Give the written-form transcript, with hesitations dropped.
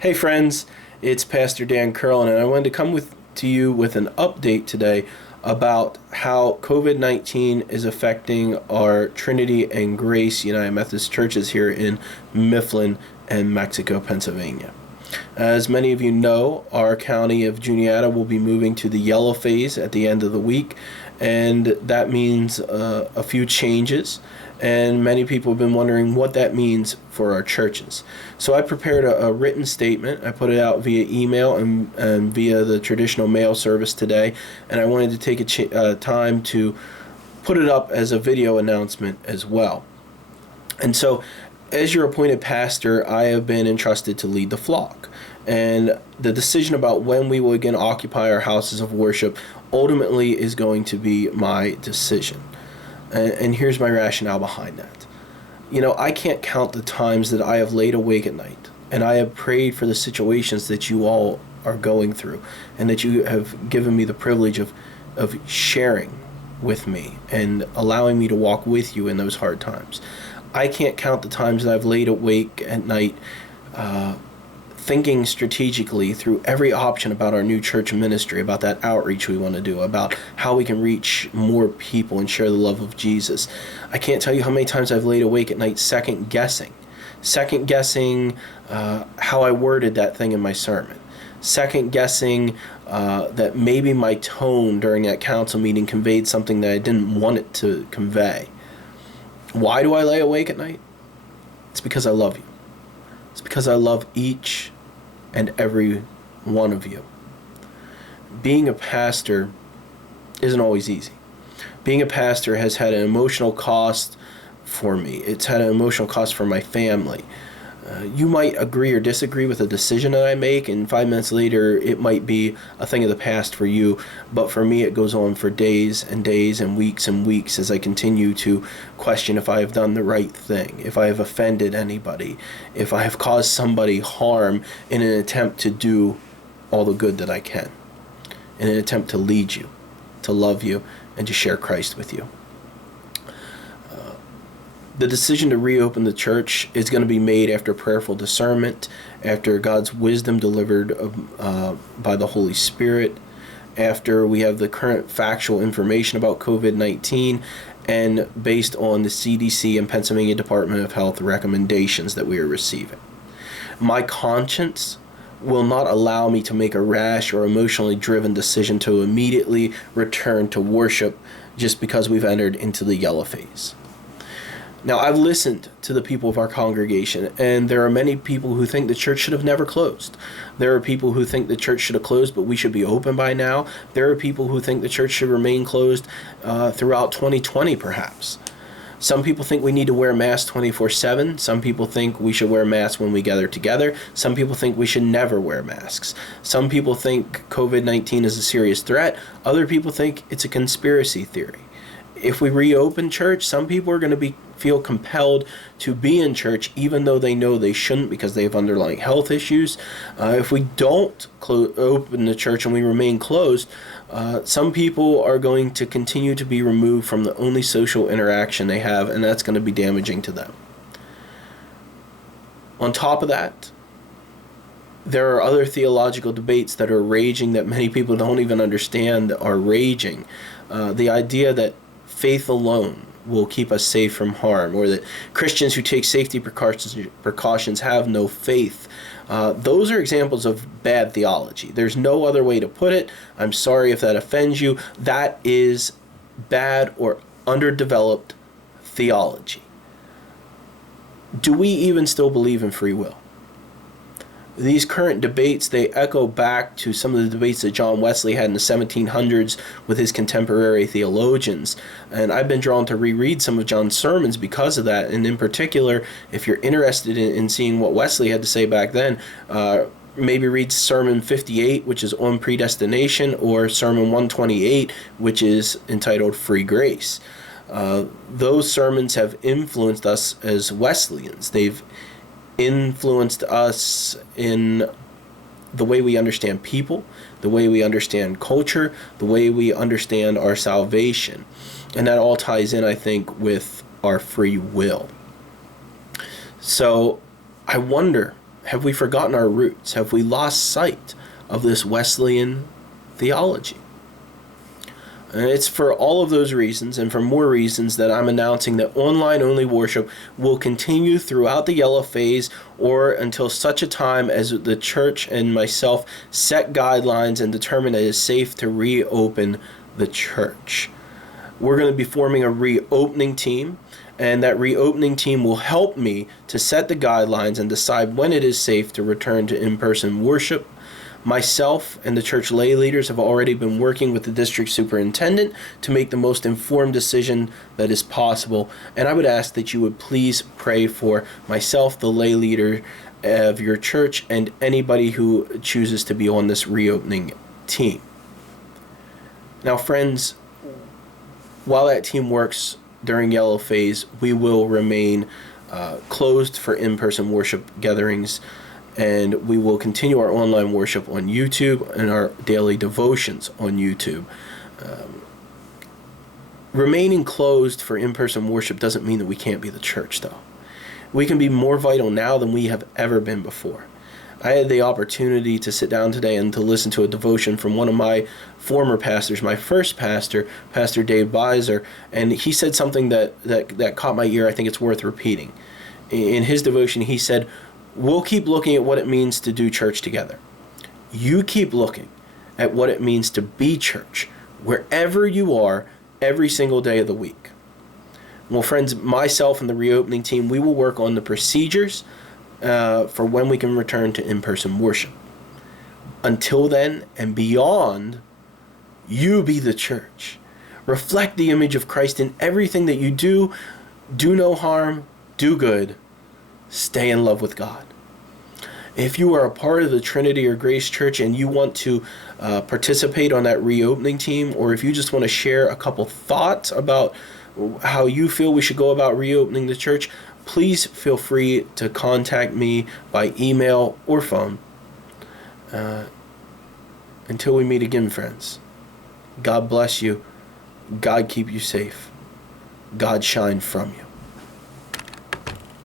Hey friends, it's Pastor Dan Curlin, and I wanted to come to you with an update today about how COVID-19 is affecting our Trinity and Grace United Methodist churches here in Mifflin and Mexico, Pennsylvania. As many of you know, our county of Juniata will be moving to the yellow phase at the end of the week, and that means a few changes. And many people have been wondering what that means for our churches. So I prepared a written statement. I put it out via email and via the traditional mail service today, and I wanted to take time to put it up as a video announcement as well. And so, as your appointed pastor, I have been entrusted to lead the flock. And the decision about when we will again occupy our houses of worship ultimately is going to be my decision. And here's my rationale behind that. You know, I can't count the times that I have laid awake at night and I have prayed for the situations that you all are going through and that you have given me the privilege of sharing with me and allowing me to walk with you in those hard times. I can't count the times that I've laid awake at night thinking strategically through every option about our new church ministry, about that outreach we want to do, about how we can reach more people and share the love of Jesus. I can't tell you how many times I've laid awake at night second guessing how I worded that thing in my sermon, second guessing that maybe my tone during that council meeting conveyed something that I didn't want it to convey. Why do I lay awake at night? It's because I love you. It's because I love each and every one of you. Being a pastor isn't always easy. Being a pastor has had an emotional cost for me. It's had an emotional cost for my family. You might agree or disagree with a decision that I make, and 5 minutes later it might be a thing of the past for you, but for me it goes on for days and days and weeks as I continue to question if I have done the right thing, if I have offended anybody, if I have caused somebody harm in an attempt to do all the good that I can, in an attempt to lead you, to love you, and to share Christ with you. The decision to reopen the church is going to be made after prayerful discernment, after God's wisdom delivered by the Holy Spirit, after we have the current factual information about COVID-19, and based on the CDC and Pennsylvania Department of Health recommendations that we are receiving. My conscience will not allow me to make a rash or emotionally driven decision to immediately return to worship just because we've entered into the yellow phase. Now, I've listened to the people of our congregation, and there are many people who think the church should have never closed. There are people who think the church should have closed, but we should be open by now. There are people who think the church should remain closed throughout 2020, perhaps. Some people think we need to wear masks 24/7. Some people think we should wear masks when we gather together. Some people think we should never wear masks. Some people think COVID-19 is a serious threat. Other people think it's a conspiracy theory. If we reopen church, some people are going to feel compelled to be in church even though they know they shouldn't because they have underlying health issues. If we don't open the church and we remain closed, some people are going to continue to be removed from the only social interaction they have, and that's going to be damaging to them. On top of that, there are other theological debates that are raging that many people don't even understand are raging. The idea that faith alone will keep us safe from harm, or that Christians who take safety precautions have no faith. Those are examples of bad theology. There's no other way to put it. I'm sorry if that offends you. That is bad or underdeveloped theology. Do we even still believe in free will? These current debates, they echo back to some of the debates that John Wesley had in the 1700s with his contemporary theologians. And I've been drawn to reread some of John's sermons because of that. And in particular, if you're interested in seeing what Wesley had to say back then, maybe read Sermon 58, which is on predestination, or Sermon 128, which is entitled Free Grace. Those sermons have influenced us as Wesleyans. They've influenced us in the way we understand people, the way we understand culture, the way we understand our salvation. And that all ties in, I think, with our free will. So I wonder Have we forgotten our roots? Have we lost sight of this Wesleyan theology? And it's for all of those reasons and for more reasons that I'm announcing that online-only worship will continue throughout the yellow phase or until such a time as the church and myself set guidelines and determine that it is safe to reopen the church. We're going to be forming a reopening team, and that reopening team will help me to set the guidelines and decide when it is safe to return to in-person worship. Myself and the church lay leaders have already been working with the district superintendent to make the most informed decision that is possible. And I would ask that you would please pray for myself, the lay leader of your church, and anybody who chooses to be on this reopening team. Now, friends, while that team works during yellow phase, we will remain closed for in-person worship gatherings, and we will continue our online worship on YouTube and our daily devotions on YouTube. Remaining closed for in-person worship doesn't mean that we can't be the church, though. We can be more vital now than we have ever been before. I had the opportunity to sit down today and to listen to a devotion from one of my former pastors, my first pastor, Pastor Dave Beiser, and he said something that caught my ear. I think it's worth repeating. In his devotion, he said, "We'll keep looking at what it means to do church together. You keep looking at what it means to be church, wherever you are, every single day of the week." Well, friends, myself and the reopening team, we will work on the procedures for when we can return to in-person worship. Until then and beyond, you be the church. Reflect the image of Christ in everything that you do. Do no harm, do good. Stay in love with God. If you are a part of the Trinity or Grace Church and you want to participate on that reopening team, or if you just want to share a couple thoughts about how you feel we should go about reopening the church, please feel free to contact me by email or phone. Until we meet again, friends, God bless you. God keep you safe. God shine from you.